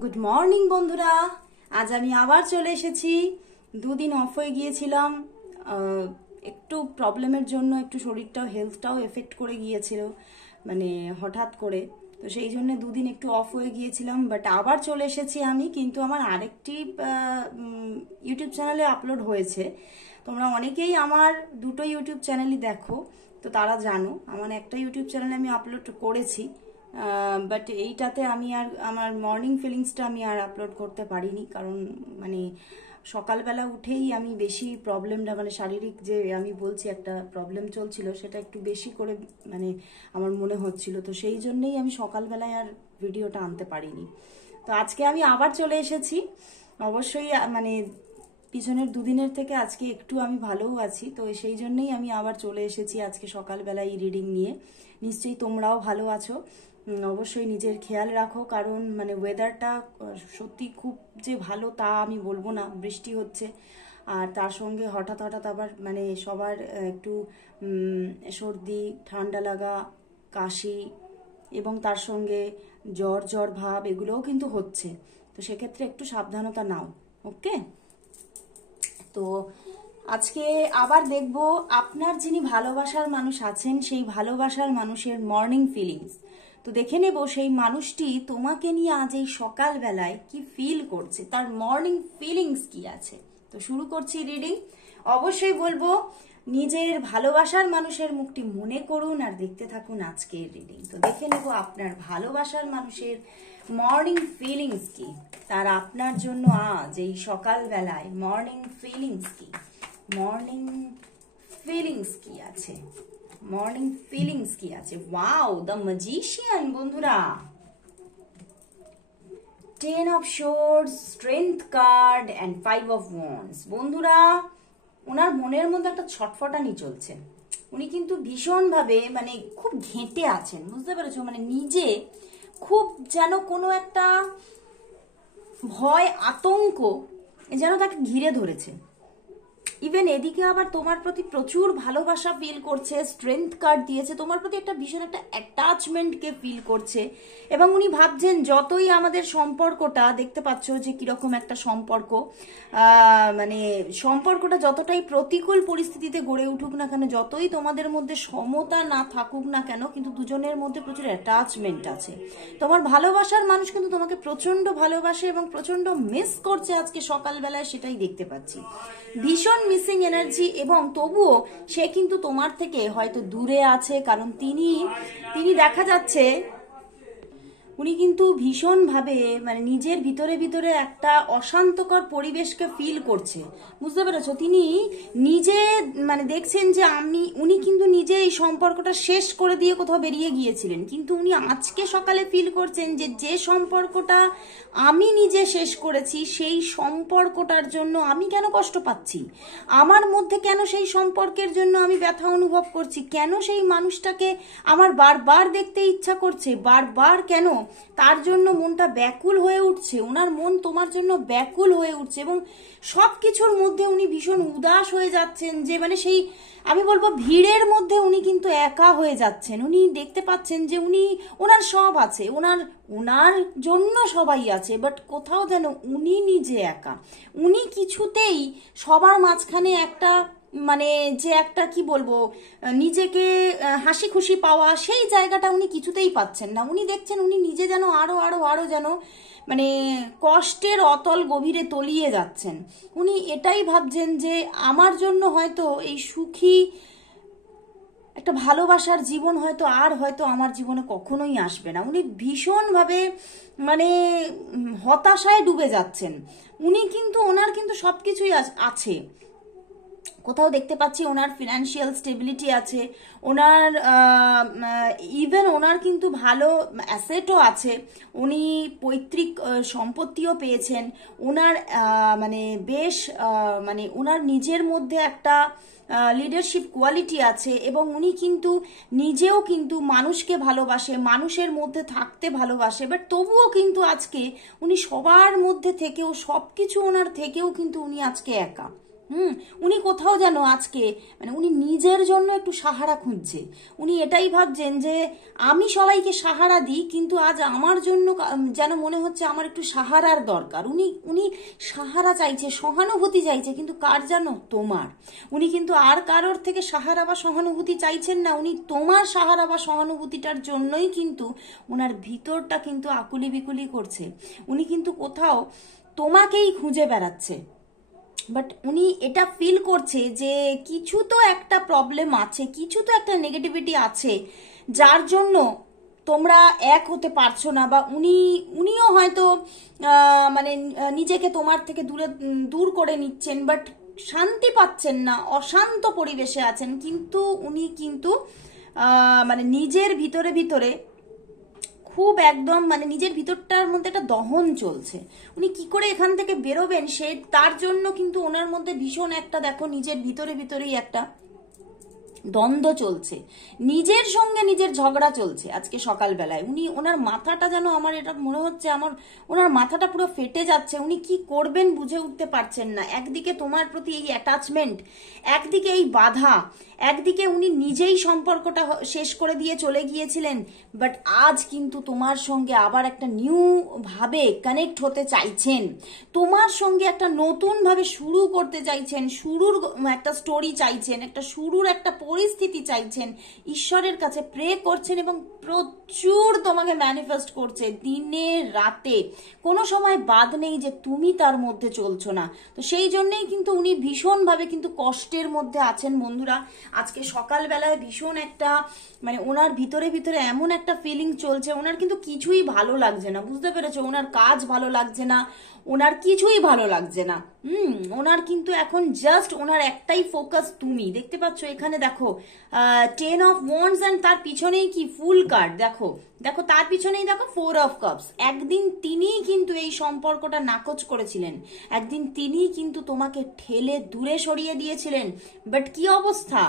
Good morning বন্ধুরা, আজ আমি আবার চলে এসেছি। দুদিন অফ হয়ে গিয়েছিলাম, একটু প্রবলেমের জন্য একটু শরীরটাও হেলথটাও এফেক্ট করে গিয়েছিল, মানে হঠাৎ করে। তো সেই জন্য দুদিন একটু অফ হয়ে গিয়েছিলাম, বাট আবার চলে এসেছি আমি। কিন্তু আমার আরেকটি ইউটিউব চ্যানেলে আপলোড হয়েছে। তোমরা অনেকেই আমার দুটো ইউটিউব চ্যানেলই দেখো, তো তারা জানো আমার একটা ইউটিউব চ্যানেলে আমি আপলোড করেছি, বাট এইটাতে আমি আর আমার মর্নিং ফিলিংসটা আমি আর আপলোড করতে পারিনি। কারণ মানে সকালবেলা উঠেই আমি বেশি প্রবলেমটা, মানে শারীরিক যে আমি বলছি একটা প্রবলেম চলছিল, সেটা একটু বেশি করে মানে আমার মনে হচ্ছিল। তো সেই জন্যেই আমি সকালবেলায় আর ভিডিওটা আনতে পারিনি। তো আজকে আমি আবার চলে এসেছি। অবশ্যই মানে পিছনের দুদিনের থেকে আজকে একটু আমি ভালোও আছি, তো সেই জন্যই আমি আবার চলে এসেছি আজকে সকালবেলায় এই রিডিং নিয়ে। নিশ্চয়ই তোমরাও ভালো আছো। অবশ্যই নিজের খেয়াল রাখো, কারণ মানে ওয়েদারটা সত্যি খুব যে ভালো তা আমি বলবো না। বৃষ্টি হচ্ছে, আর তার সঙ্গে হঠাৎ হঠাৎ আবার মানে সবার একটু সর্দি, ঠান্ডা লাগা, কাশি এবং তার সঙ্গে জ্বর জ্বর ভাব এগুলোও কিন্তু হচ্ছে। তো সেক্ষেত্রে একটু সাবধানতা নাও, ওকে? তো আজকে আবার দেখব আপনার যিনি ভালোবাসার মানুষ আছেন, সেই ভালোবাসার মানুষের মর্নিং ফিলিংস। তো দেখে নেব সেই মানুষটি তোমাকে নিয়ে আজ এই সকালবেলায় কি ফিল করছে, তার মর্নিং ফিলিংস কি আছে। তো শুরু করছি রিডিং। অবশ্যই বলবো নিজের ভালোবাসার মানুষের মুখটি মনে করুন আর দেখতে থাকুন আজকের রিডিং। তো দেখে নেব আপনার ভালোবাসার মানুষের মর্নিং ফিলিংস কি, তার আপনার জন্য আজ এই সকালবেলায় মর্নিং ফিলিংস কি, মর্নিং ফিলিংস কি আছে, মর্নিং ফিলিংস কি আছে। ওয়াও, দ্য ম্যাজিশিয়ান বন্ধুরা, 10 of swords, strength card and 5 of wands. বন্ধুরা, ওনার মনের মধ্যে একটা ছটফটানি চলছে। উনি কিন্তু ভীষণভাবে মানে খুব ঘেঁটে আছেন, বুঝতে পেরেছো? মানে নিজে খুব যেন কোনো একটা ভয়, আতঙ্ক যেন তাকে ঘিরে ধরেছে। ইভেন এদিকে আবার তোমার প্রতি প্রচুর ভালোবাসা ফিল করছে, স্ট্রেংথ কার্ড দিয়েছে, তোমার প্রতি একটা ভীষণ একটা অ্যাটাচমেন্টকে ফিল করছে। এবং উনি ভাবছেন যতই আমাদের সম্পর্কটা, দেখতে পাচ্ছ যে কিরকম একটা সম্পর্ক, মানে সম্পর্কটা যতটাই প্রতিকূল পরিস্থিতিতে গড়ে উঠুক না কেন, যতই তোমাদের মধ্যে সমতা না থাকুক না কেন, কিন্তু দুজনের মধ্যে প্রচুর অ্যাটাচমেন্ট আছে। তোমার ভালোবাসার মানুষ কিন্তু তোমাকে প্রচন্ড ভালোবাসে এবং প্রচন্ড মিস করছে আজকে সকালবেলায়, সেটাই দেখতে পাচ্ছি। ভীষণ মিসিং এনার্জি, এবং তবুও সে কিন্তু তোমার থেকে হয়তো দূরে আছে। কারণ তিনি দেখা যাচ্ছে উনি কিন্তু ভীষণভাবে মানে নিজের ভিতরে ভিতরে একটা অশান্তকর পরিবেশকে ফিল করছে, বুঝতে পেরেছো? তিনি নিজে মানে দেখছেন যে উনি কিন্তু নিজে এই সম্পর্কটা শেষ করে দিয়ে কোথাও বেরিয়ে গিয়েছিলেন, কিন্তু উনি আজকে সকালে ফিল করছেন যে সম্পর্কটা আমি নিজে শেষ করেছি, সেই সম্পর্কটার জন্য আমি কেন কষ্ট পাচ্ছি, আমার মধ্যে কেন সেই সম্পর্কের জন্য আমি ব্যথা অনুভব করছি, কেন সেই মানুষটাকে আমার বারবার দেখতে ইচ্ছা করছে, বারবার কেন তার জন্য মনটা ব্যাকুল হয়ে উঠছে। ওনার মন তোমার জন্য ব্যাকুল হয়ে উঠছে এবং সবকিছুর মধ্যে উনি ভীষণ উদাস হয়ে যাচ্ছেন। যে মানে সেই আমি বলবো ভিড়ের মধ্যে উনি কিন্তু একা হয়ে যাচ্ছেন। উনি দেখতে পাচ্ছেন যে ওনার সব আছে, ওনার জন্য সবাই আছে, বাট কোথাও যেন উনি নিজে একা। উনি কিছুতেই সবার মাঝখানে একটা মানে যে একটা কি বলবো নিজেকে হাসি খুশি পাওয়া, সেই জায়গাটা উনি কিছুতেই পাচ্ছেন না। উনি দেখছেন উনি নিজে যেন আরো আরো আরো যেন মানে কষ্টের অতল গভীরে তলিয়ে যাচ্ছেন। উনি এটাই ভাবছেন যে আমার জন্য হয়তো এই সুখী একটা ভালোবাসার জীবন হয়তো আমার জীবনে কখনোই আসবে না। উনি ভীষণভাবে মানে হতাশায় ডুবে যাচ্ছেন। ওনার কিন্তু সবকিছুই আছে। কোথাও দেখতে পাচ্ছি ওনার ফিনান্সিয়াল স্টেবিলিটি আছে, ওনার কিন্তু ভালো অ্যাসেটও আছে, উনি পৈতৃক সম্পত্তিও পেয়েছেন, ওনার মানে বেশ মানে ওনার নিজের মধ্যে একটা লিডারশিপ কোয়ালিটি আছে, এবং উনি কিন্তু নিজেও কিন্তু মানুষকে ভালোবাসে, মানুষের মধ্যে থাকতে ভালোবাসে। বাট তবুও কিন্তু আজকে উনি সবার মধ্যে থেকেও, সবকিছু ওনার থেকেও কিন্তু উনি আজকে একা। হুম, উনি কোথাও যেন আজকে মানে উনি নিজের জন্য একটু সাহারা খুঁজছে। উনি এটাই ভাবছেন যে আমি সবাইকে সাহারা দিই, কিন্তু আজ আমার জন্য যেন মনে হচ্ছে আমার একটু সাহারার দরকার। উনি উনি সাহারা চাইছে, সহানুভূতি চাইছে, কিন্তু কার জানো? তোমার। উনি কিন্তু আর কারোর থেকে সাহারা বা সহানুভূতি চাইছেন না, উনি তোমার সাহারা বা সহানুভূতিটার জন্যই কিন্তু ওনার ভিতরটা কিন্তু আকুলি বিকুলি করছে। উনি কিন্তু কোথাও তোমাকেই খুঁজে বেড়াচ্ছে। বাট উনি এটা ফিল করছে যে কিছু তো একটা প্রবলেম আছে, কিছু তো একটা নেগেটিভিটি আছে, যার জন্য তোমরা এক হতে পারছো না, বা উনিও হয়তো মানে নিজেকে তোমার থেকে দূর করে নিচ্ছেন, বাট শান্তি পাচ্ছেন না, অশান্ত পরিবেশে আছেন। কিন্তু উনি কিন্তু মানে নিজের ভিতরে ভিতরে খুব একদম মানে নিজের ভিতরটার মধ্যে একটা দহন চলছে। উনি কি করে এখান থেকে বেরোবেন সে তার জন্য কিন্তু ওনার মধ্যে ভীষণ একটা, দেখো, নিজের ভিতরে ভিতরেই একটা দ্বন্দ্ব চলছে, নিজের সঙ্গে নিজের ঝগড়া চলছে। আজকে সকালবেলায় ওনার মাথাটা যেন, আমার এটা মনে হচ্ছে ওনার মাথাটা পুরো ফেটে যাচ্ছে। উনি কি করবেন বুঝে উঠতে পারছেন না। একদিকে তোমার প্রতি এই অ্যাটাচমেন্ট, একদিকে এই বাধা, একদিকে উনি নিজেই সম্পর্কটা শেষ করে দিয়ে চলে গিয়েছিলেন, বাট আজ কিন্তু তোমার সঙ্গে আবার একটা নিউ ভাবে কানেক্ট হতে চাইছেন, তোমার সঙ্গে একটা নতুন ভাবে শুরু করতে চাইছেন, শুরুর একটা স্টোরি চাইছেন, একটা শুরুর একটা পরিস্থিতি চাইছেন, ঈশ্বরের কাছে প্রে করছেন এবং প্রচুর তোমাকে ম্যানিফেস্ট করছে দিনে রাতে। কোনো সময় বাদ নেই যে তুমি তার মধ্যে চলছো না। তো সেই জন্যই কিন্তু উনি ভীষণভাবে কিন্তু কষ্টের মধ্যে আছেন বন্ধুরা। আজকে সকালবেলায় ভীষণ একটা মানে ওনার ভিতরে ভিতরে এমন একটা ফিলিং চলছে, ওনার কিন্তু কিছুই ভালো লাগছে না, বুঝতে পেরেছো? ওনার কাজ ভালো লাগছে না, ওনার কিছুই ভালো লাগছে না। ওনার কিন্তু এখন জাস্ট ওনার একটাই ফোকাস তুমি। দেখতে পাচ্ছ এখানে, দেখো 10 অফ ওয়ান্ডস, এন্ড তার পিছনেই কি ফুল কার্ড, দেখো দেখো তার পিছনেই দেখো 4 অফ কাপস। একদিন তিনিই কিন্তু এই সম্পর্কটা নাকচ করেছিলেন, একদিন তিনিই কিন্তু তোমাকে ঠেলে দূরে সরিয়ে দিয়েছিলেন, বাট কি অবস্থা,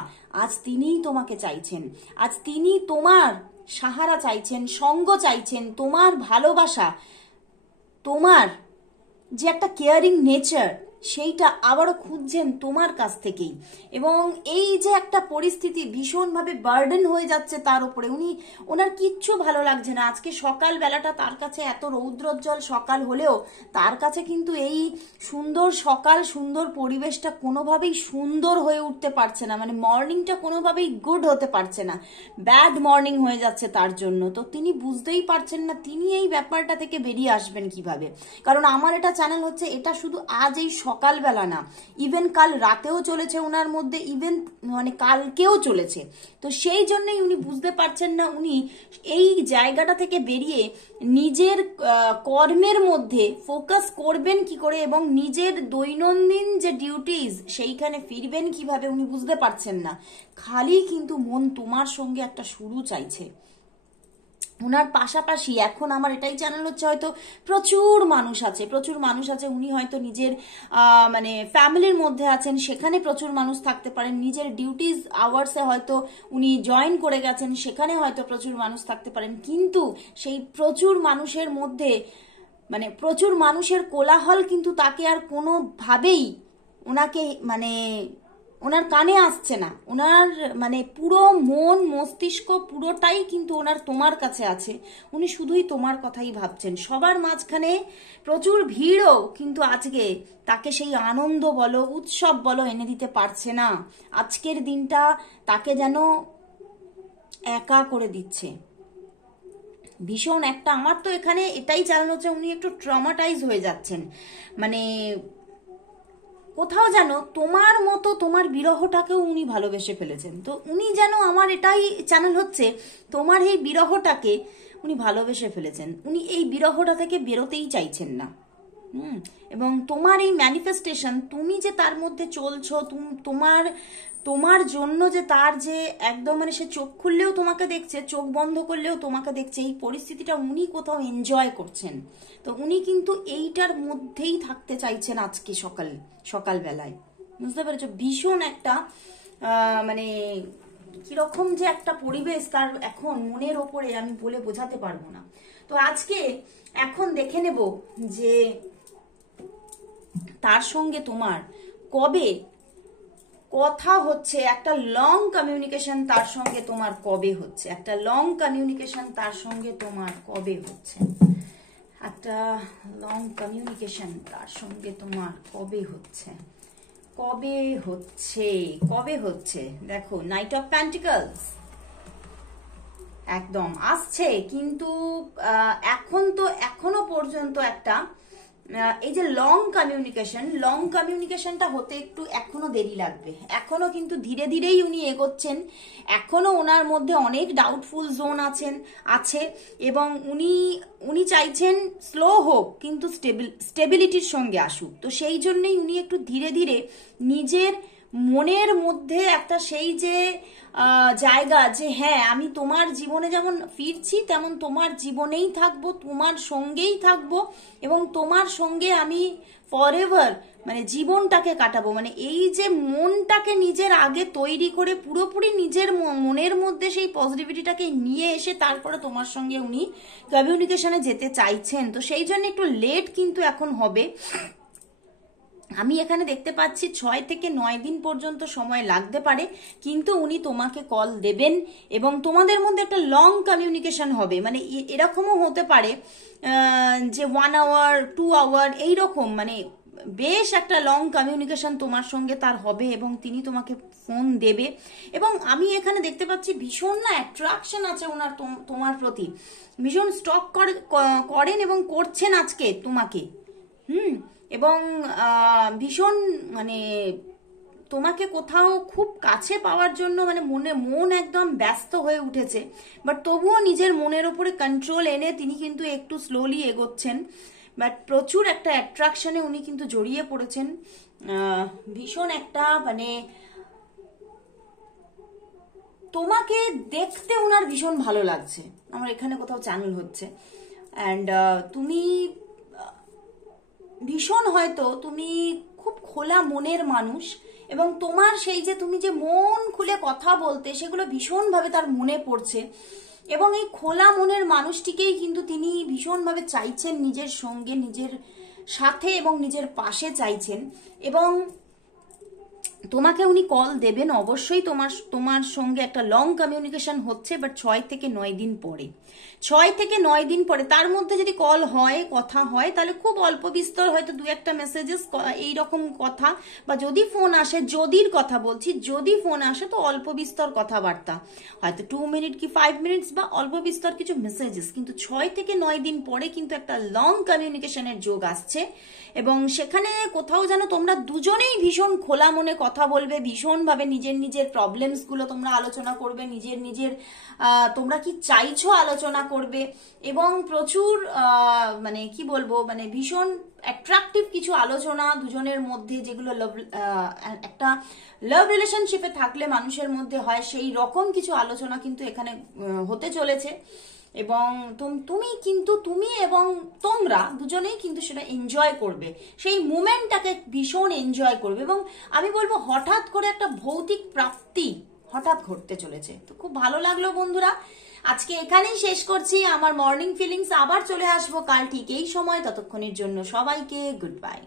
আজ তিনিই তোমাকে চাইছেন, আজ তিনি তোমার সাহারা চাইছেন, সঙ্গ চাইছেন, তোমার ভালোবাসা, তোমার যে একটা কেয়ারিং নেচার, সেইটা আবারও খুঁজছেন তোমার কাছ থেকেই। এবং এই যে একটা পরিস্থিতি ভীষণভাবে বার্ডেন হয়ে যাচ্ছে তার উপরে, ওনার কিচ্ছু ভালো লাগছে না। আজকে সকাল বেলাটা তার কাছে এত রৌদ্রোজ্জ্বল সকাল হলেও তার কাছে কিন্তু এই সুন্দর সকাল, সুন্দর পরিবেশটা কোনোভাবেই সুন্দর হয়ে উঠতে পারছে না। মানে মর্নিংটা কোনোভাবেই গুড হতে পারছে না, ব্যাড মর্নিং হয়ে যাচ্ছে তার জন্য। তো তিনি বুঝতেই পারছেন না তিনি এই ব্যাপারটা থেকে বেরিয়ে আসবেন কিভাবে। কারণ আমার এটা চ্যানেল হচ্ছে, এটা শুধু আজ এই সকালবেলা না, ইভেন কাল রাতেও চলেছে ওনার মধ্যে, ইভেন মানে কালকেও চলেছে। তো সেই জন্যই উনি বুঝতে পারছেন না উনি এই জায়গাটা থেকে বেরিয়ে নিজের কর্মের মধ্যে ফোকাস করবেন কি করে, এবং নিজের দৈনন্দিন যে ডিউটিস সেইখানে ফিরবেন কিভাবে উনি বুঝতে পারছেন না। খালি কিন্তু মন তোমার সঙ্গে একটা শুরু চাইছে। ওনার পাশাপাশি এখন আমার এটাই চ্যানেল হচ্ছে, হয়তো প্রচুর মানুষ আছে, প্রচুর মানুষ আছে। উনি হয়তো নিজের মানে ফ্যামিলির মধ্যে আছেন, সেখানে প্রচুর মানুষ থাকতে পারেন। নিজের ডিউটিস আওয়ার্সে হয়তো উনি জয়েন করে গেছেন, সেখানে হয়তো প্রচুর মানুষ থাকতে পারেন। কিন্তু সেই প্রচুর মানুষের মধ্যে মানে প্রচুর মানুষের কোলাহল কিন্তু তাকে আর কোনোভাবেই ওনাকে মানে ওনার কানে আসছে না। ওনার মানে পুরো মন মস্তিষ্ক পুরোটাই কিন্তু ওনার তোমার কাছে আছে। উনি শুধুই তোমার কথাই ভাবছেন। সবার মাঝখানে প্রচুর ভিড়ও কিন্তু আজকে তাকে সেই আনন্দ বলো, উৎসব বলো এনে দিতে পারছে না। আজকের দিনটা তাকে যেন একা করে দিচ্ছে ভীষণ একটা। আমার তো এখানে এটাই জানানো হচ্ছে উনি একটু ট্রমাটাইজ হয়ে যাচ্ছেন। মানে কোথাও যেন তোমার মতো তোমার বিরহটাকেও উনি ভালোবেসে ফেলেছেন। তো উনি যেন, আমার এটাই চ্যানেল হচ্ছে, তোমার এই বিরহটাকে উনি ভালোবেসে ফেলেছেন। উনি এই বিরহটা থেকে বেরোতেই চাইছেন না। এবং তোমার এই ম্যানিফেস্টেশন, তুমি যে তার মধ্যে চলছো, তোমার তোমার জন্য যে তার যে একদম মানে সে চোখ খুললেও তোমাকে দেখছে, চোখ বন্ধ করলেও তোমাকে দেখছে, এই পরিস্থিতিটা উনি কোথাও এনজয় করছেন। তো উনি কিন্তু এইটার মধ্যেই থাকতে চাইছেন আজকে সকালবেলায়, বুঝতে পেরেছো? ভীষণ একটা মানে কিরকম যে একটা পরিবেশ তার এখন মনের ওপরে, আমি বলে বোঝাতে পারবো না। তো আজকে এখন দেখে নেব যে তার সঙ্গে তোমার কবে কথা হচ্ছে, একটা লং কমিউনিকেশন তার সঙ্গে তোমার কবে হচ্ছে, একটা লং কমিউনিকেশন তার সঙ্গে তোমার কবে হচ্ছে, একটা লং কমিউনিকেশন তার সঙ্গে তোমার কবে হচ্ছে, কবে হচ্ছে, কবে হচ্ছে। দেখো নাইট অফ প্যান্টিকলস একদম আসছে, কিন্তু এখনো পর্যন্ত একটা এই যে লং কমিউনিকেশনটা হতে একটু এখনো দেরি লাগবে, এখনো কিন্তু ধীরে ধীরেই উনি এগোচ্ছেন, এখনো ওনার মধ্যে অনেক ডাউটফুল জোন আছে এবং উনি চাইছেন স্লো হোক কিন্তু স্টেবিলিটির সঙ্গে আসুক। তো সেই জন্যই উনি একটু ধীরে ধীরে নিজের মনের মধ্যে একটা সেই যে জায়গা যে হ্যাঁ আমি তোমার জীবনে যেমন ফিরছি তেমন তোমার জীবনেই থাকবো, তোমার সঙ্গেই থাকবো এবং তোমার সঙ্গে আমি ফরএভার মানে জীবনটাকে কাটাবো, মানে এই যে মনটাকে নিজের আগে তৈরি করে পুরোপুরি নিজের মনের মধ্যে সেই পজিটিভিটিটাকে নিয়ে এসে তারপরে তোমার সঙ্গে উনি কমিউনিকেশনে যেতে চাইছেন। তো সেই জন্য একটু লেট কিন্তু এখন হবে। আমি এখানে দেখতে পাচ্ছি 6 থেকে 9 দিন পর্যন্ত সময় লাগতে পারে, কিন্তু উনি তোমাকে কল দেবেন এবং তোমাদের মধ্যে একটা লং কমিউনিকেশন হবে। মানে এরকমও হতে পারে যে 1 আওয়ার 2 আওয়ার এইরকম, মানে বেশ একটা লং কমিউনিকেশন তোমার সঙ্গে তার হবে এবং তিনি তোমাকে ফোন দেবে। এবং আমি এখানে দেখতে পাচ্ছি ভীষণ না অ্যাট্রাকশন আছে ওনার তোমার প্রতি, ভীষণ স্টক করেন এবং করছেন আজকে তোমাকে। এবং ভীষণ মানে তোমাকে কোথাও খুব কাছে পাওয়ার জন্য মানে মন একদম ব্যস্ত হয়ে উঠেছে, বাট তবুও নিজের মনের ওপরে কন্ট্রোল এনে তিনি কিন্তু একটু স্লোলি এগোচ্ছেন। বাট প্রচুর একটা অ্যাট্রাকশনে উনি কিন্তু জড়িয়ে পড়েছেন, ভীষণ একটা মানে তোমাকে দেখতে ওনার ভীষণ ভালো লাগছে, আমার এখানে কোথাও চ্যানেল হচ্ছে। অ্যান্ড তুমি ভীষণ হয়তো তুমি খুব খোলা মনের মানুষ এবং তোমার সেই যে তুমি যে মন খুলে কথা বলতে সেগুলো ভীষণভাবে তার মনে পড়ছে এবং এই খোলা মনের মানুষটিকেই কিন্তু তিনি ভীষণভাবে চাইছেন নিজের সঙ্গে, নিজের সাথে এবং নিজের পাশে চাইছেন। এবং তোমাকে উনি কল দেবেন অবশ্যই, তোমার সঙ্গে একটা লং কমিউনিকেশন হচ্ছে, বাট 6 থেকে 9 দিন পরে, 6 থেকে 9 দিন পরে। তার মধ্যে যদি কল হয়, কথা হয়, তাহলে খুব অল্প বিস্তর হয়তো 2-1টা মেসেজেস এইরকম কথা, বা যদি ফোন আসে, যদির কথা বলছি, যদি ফোন আসে তো অল্প বিস্তর কথাবার্তা, হয়তো 2 মিনিট কি 5 মিনিটস বা অল্প বিস্তর কিছু মেসেজেস। কিন্তু 6 থেকে 9 দিন পরে কিন্তু একটা লং কমিউনিকেশনের যোগ আসছে এবং সেখানে কোথাও যেন তোমরা দুজনেই ভীষণ খোলা মনে কথা বলবে, ভীষণভাবে নিজের প্রবলেমসগুলো তোমরা আলোচনা করবে, নিজের তোমরা কি চাইছো আলোচনা করবে এবং প্রচুর মানে কি বলবো মানে ভীষণ অ্যাট্রাকটিভ কিছু আলোচনা দুজনের মধ্যে, যেগুলো একটা লাভ রিলেশনশিপে থাকলে মানুষের মধ্যে হয়, সেই রকম কিছু আলোচনা কিন্তু এখানে হতে চলেছে। এবং তুমি এবং তোমরা দুজনেই কিন্তু সেটা এনজয় করবে, সেই মুমেন্টটাকে ভীষণ এনজয় করবে। এবং আমি বলবো হঠাৎ করে একটা ভৌতিক প্রাপ্তি হঠাৎ ঘটতে চলেছে। তো খুব ভালো লাগলো বন্ধুরা, আজকে এখানেই শেষ করছি। আমার মর্নিং ফিলিংস আবার চলে আসবো কাল ঠিক এই সময়, ততক্ষণের জন্য সবাইকে গুড বাই।